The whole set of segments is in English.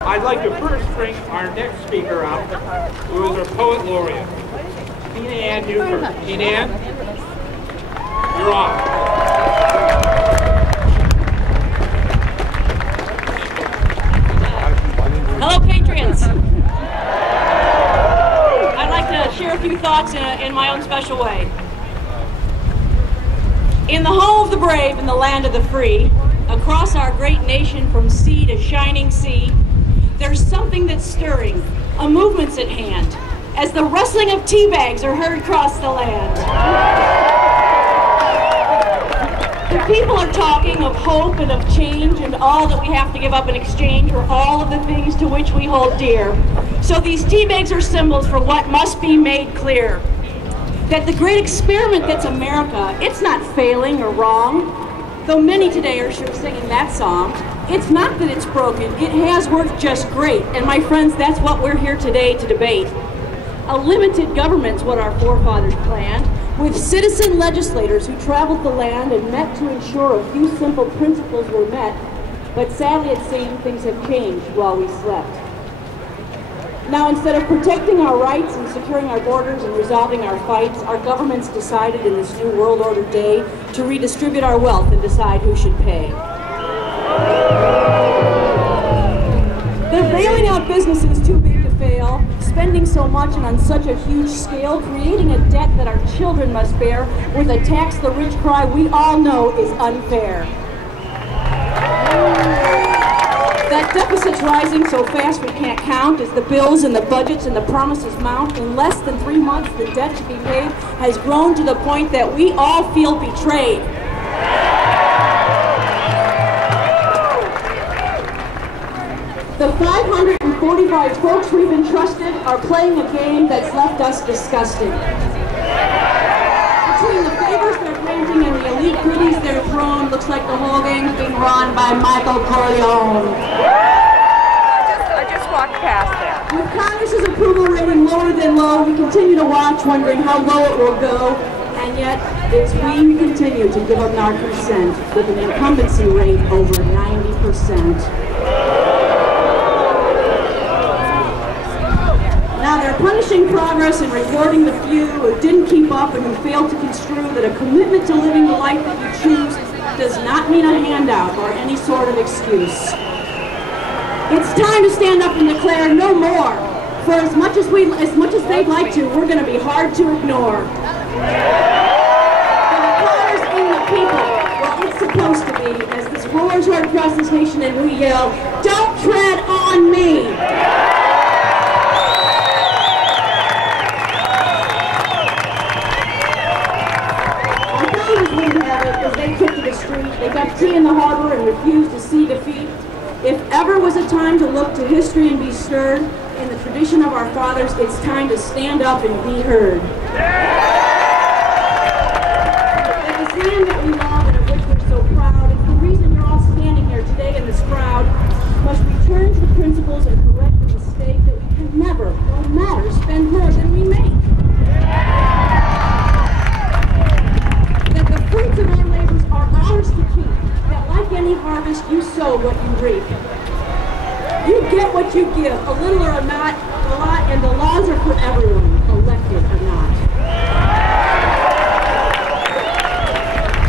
I'd like to first bring our next speaker up, who is our poet laureate, Tina Ann Newkirk. Tina Ann, you're on. Hello, patrons. I'd like to share a few thoughts in my own special way. In the home of the brave and the land of the free, across our great nation from sea to shining sea, there's something that's stirring, a movement's at hand, as the rustling of tea bags are heard across the land. The people are talking of hope and of change and all that we have to give up in exchange for all of the things to which we hold dear. So these tea bags are symbols for what must be made clear. That the great experiment that's America, it's not failing or wrong, though many today are sure singing that song. It's not that it's broken, it has worked just great. And my friends, that's what we're here today to debate. A limited government's what our forefathers planned, with citizen legislators who traveled the land and met to ensure a few simple principles were met, but sadly it seems things have changed while we slept. Now, instead of protecting our rights and securing our borders and resolving our fights, our government's decided in this new world order day to redistribute our wealth and decide who should pay. They're bailing out businesses too big to fail, spending so much and on such a huge scale, creating a debt that our children must bear with a tax the rich cry we all know is unfair. That deficit's rising so fast we can't count as the bills and the budgets and the promises mount. In less than 3 months, the debt to be paid has grown to the point that we all feel betrayed. The 545 folks we've entrusted are playing a game that's left us disgusted. Between the favors they're granting and the elite goodies they're throwing, looks like the whole game's being run by Michael Corleone. I just walked past that. With Congress's approval rating lower than low, we continue to watch, wondering how low it will go. And yet, it's we who continue to give up our consent with an incumbency rate over 90%. Now they're punishing progress and rewarding the few who didn't keep up and who failed to construe that a commitment to living the life that you choose does not mean a handout or any sort of excuse. It's time to stand up and declare no more. For as much as they'd like to, we're going to be hard to ignore. The power's in the people. Well, it's supposed to be, as this roars right across this nation and we yell, "Don't tread on me!" They took to the street, they got tea in the harbor and refused to see defeat. If ever was a time to look to history and be stirred, in the tradition of our fathers, it's time to stand up and be heard. That this land that we love and of which we're so proud, and the reason you're all standing here today in this crowd, must return to the principles and correct the mistake that we can never, no matter, spend more than we make. That the fruits of our labors are ours to keep, that like any harvest, you sow what you reap. You get what you give, a little or a lot, and the laws are for everyone, elected or not.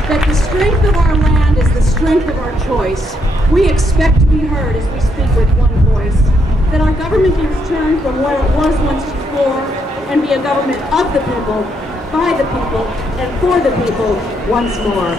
That the strength of our land is the strength of our choice. We expect to be heard as we speak with one voice. That our government be returned from where it was once before and be a government of the people, by the people, and for the people once more.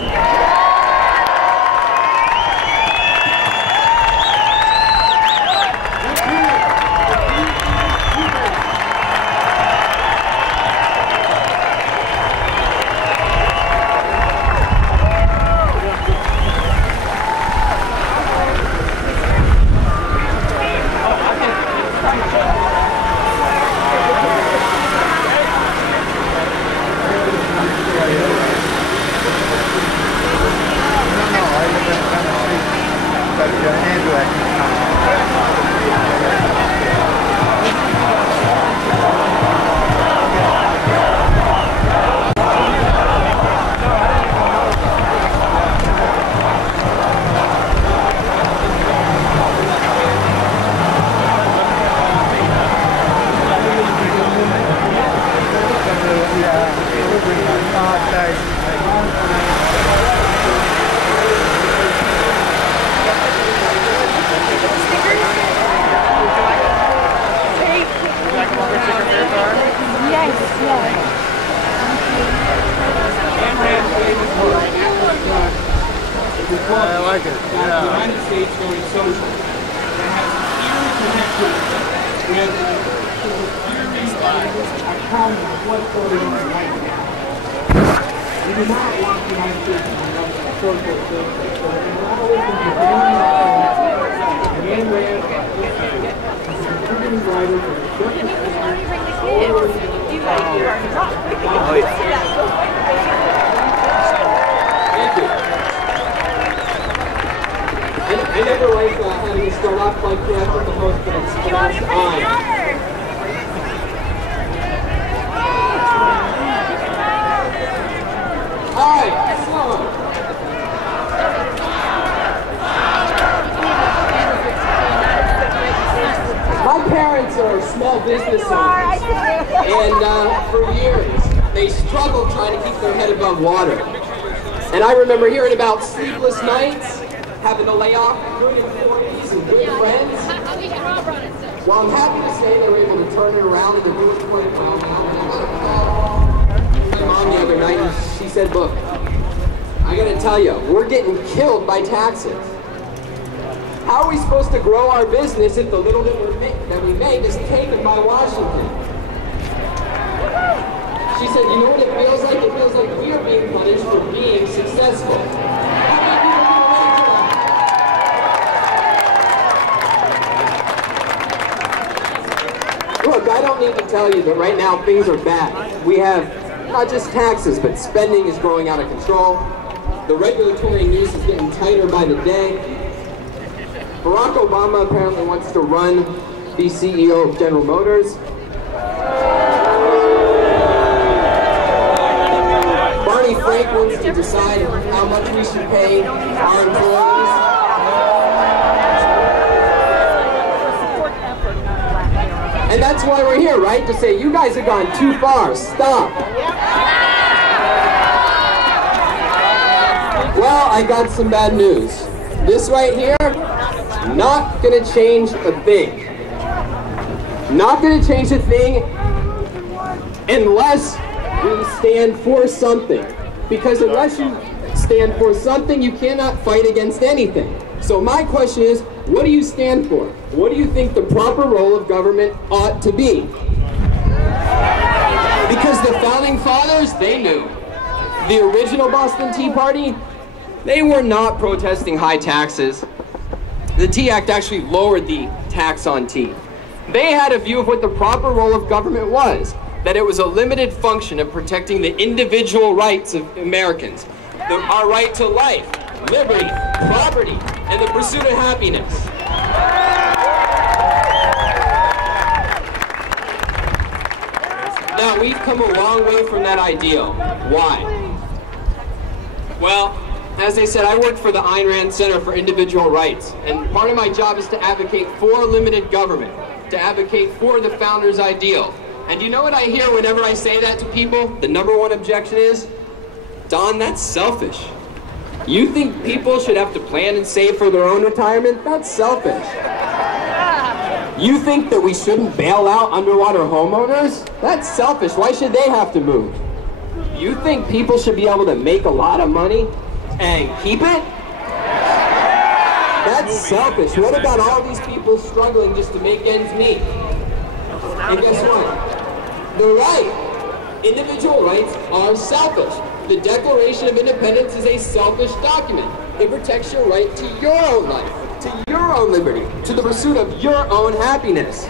going social. That has clear connections with account of what's going on right now. We do not want the United States to become a social system. So we not only can be Ayn Rand, contributing writer for the Circus Thank you. I never like having to start off like that with the host, but it's fine. Alright, so. My parents are small business owners, and for years they struggled trying to keep their head above water. And I remember hearing about sleepless nights, having to lay off good employees and good friends. Well, I'm happy to say they were able to turn it around and they're doing quite well now. My mom the other night, she said, look, I gotta tell you, we're getting killed by taxes. How are we supposed to grow our business if the little that we make is taken by Washington? She said, you know what it feels like? It feels like we are being punished for being successful. Look, I don't need to tell you that right now things are bad. We have not just taxes, but spending is growing out of control. The regulatory noose is getting tighter by the day. Barack Obama apparently wants to be CEO of General Motors. Barney Frank wants to decide how much we should pay our employees. And that's why we're here, right? To say, you guys have gone too far, stop. Well, I got some bad news. This right here, not gonna change a thing. Not gonna change a thing unless we stand for something. Because unless you stand for something, you cannot fight against anything. So my question is, what do you stand for? What do you think the proper role of government ought to be? Because the founding fathers, they knew. The original Boston Tea Party, they were not protesting high taxes. The Tea Act actually lowered the tax on tea. They had a view of what the proper role of government was, that it was a limited function of protecting the individual rights of Americans, our right to life, liberty, property, and the pursuit of happiness. Now, we've come a long way from that ideal. Why? Well, as I said, I work for the Ayn Rand Center for Individual Rights, and part of my job is to advocate for limited government, to advocate for the founders' ideal. And you know what I hear whenever I say that to people? The #1 objection is, Don, that's selfish. You think people should have to plan and save for their own retirement? That's selfish. You think that we shouldn't bail out underwater homeowners? That's selfish. Why should they have to move? You think people should be able to make a lot of money and keep it? That's selfish. What about all these people struggling just to make ends meet? And guess what? They're right. Individual rights are selfish. The Declaration of Independence is a selfish document. It protects your right to your own life, to your own liberty, to the pursuit of your own happiness.